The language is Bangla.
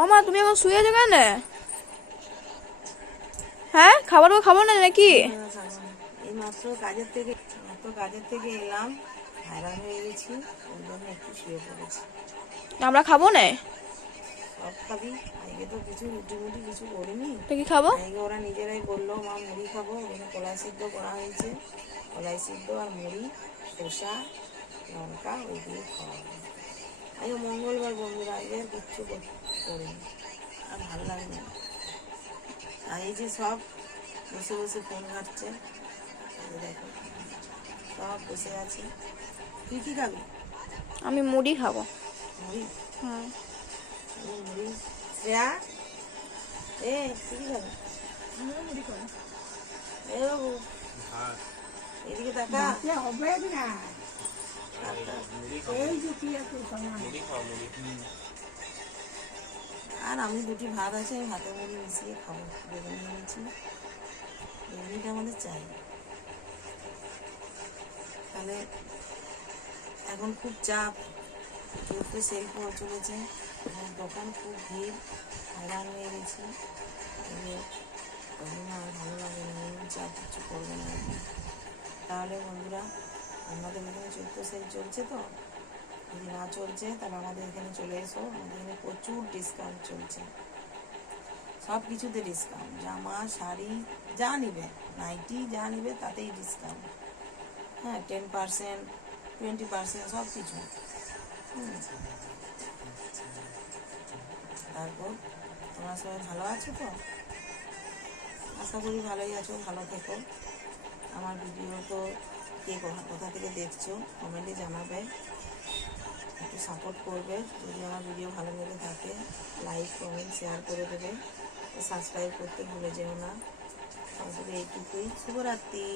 ও মা, তুমি এখন শুয়ে আছো কেন? হ্যাঁ, খাবার খাবো না নাকি? এই মাত্র কাজের থেকে এলাম, হায়রান হয়ে গেছি, ওই জন্য একটু শুয়ে পড়েছি। আমরা খাবো না। সব খাবি? আজকে তো কিছু রুটি মুটি কিছু করিনি। তো কি খাবো? আজকে ওরা নিজেরাই বললো মা মুড়ি খাবো, ওখানে কলাই সিদ্ধ করা হয়েছে, কলাই সিদ্ধ আর মুড়ি, শসা, লঙ্কা, ওই দিয়ে খাওয়া হবে। আজকে মঙ্গলবার বন্ধুরা, আজকে আর কিচ্ছু করিনি, আর ভালো লাগে না। আর এই যে সব বসে বসে ফোন ঘাটছে, দেখো সব বসে আছে। তুই কি খাবি? আমি মুড়ি খাবো। মুড়ি? হ্যাঁ। মুড়ি। শ্রেয়া, এ তুই কি খাবি? মুড়ি খাবো। এ বাবু, এদিকে তাকা। হবে না, এই যে কি আছে আর আমি দুটি ভাত আছে, আমি ভাতের মুড়ি মিশিয়ে খাবো। বেগুনি নিয়েছি, বেগুনিটা আমাদের চাই। তাহলে এখন খুব চাপ, চলতে সেল চলেছে, এখন দোকান খুব ভিড়, হয়রান হয়ে গেছি। আর ভালো লাগে না, চাপ কিছু করবে না এখন। তাহলে বন্ধুরা, আমাদের এখানে চৈত্র সেল চলছে, তো যদি না চলছে তাহলে আমাদের এখানে চলে এসো। আমাদের এখানে প্রচুর ডিসকাউন্ট চলছে, সব কিছুতে ডিসকাউন্ট, জামা শাড়ি যা নিবে, নাইটি যা নিবে তাতেই ডিসকাউন্ট। হ্যাঁ, 10%, 20% সব কিছু। তারপর তোমরা সবাই ভালো আছো তো? আশা করি ভালোই আছো, ভালো থেকো। আমার ভিডিও তো কে কোথা থেকে দেখছো কমেন্টে জানাবে, একটু সাপোর্ট করবে। যদি আমার ভিডিও ভালো লেগে থাকে লাইক কমেন্ট শেয়ার করে দেবে, সাবস্ক্রাইব করতে ভুলে যেও না। তারপরে এইটুকুই, শুভরাত্রি।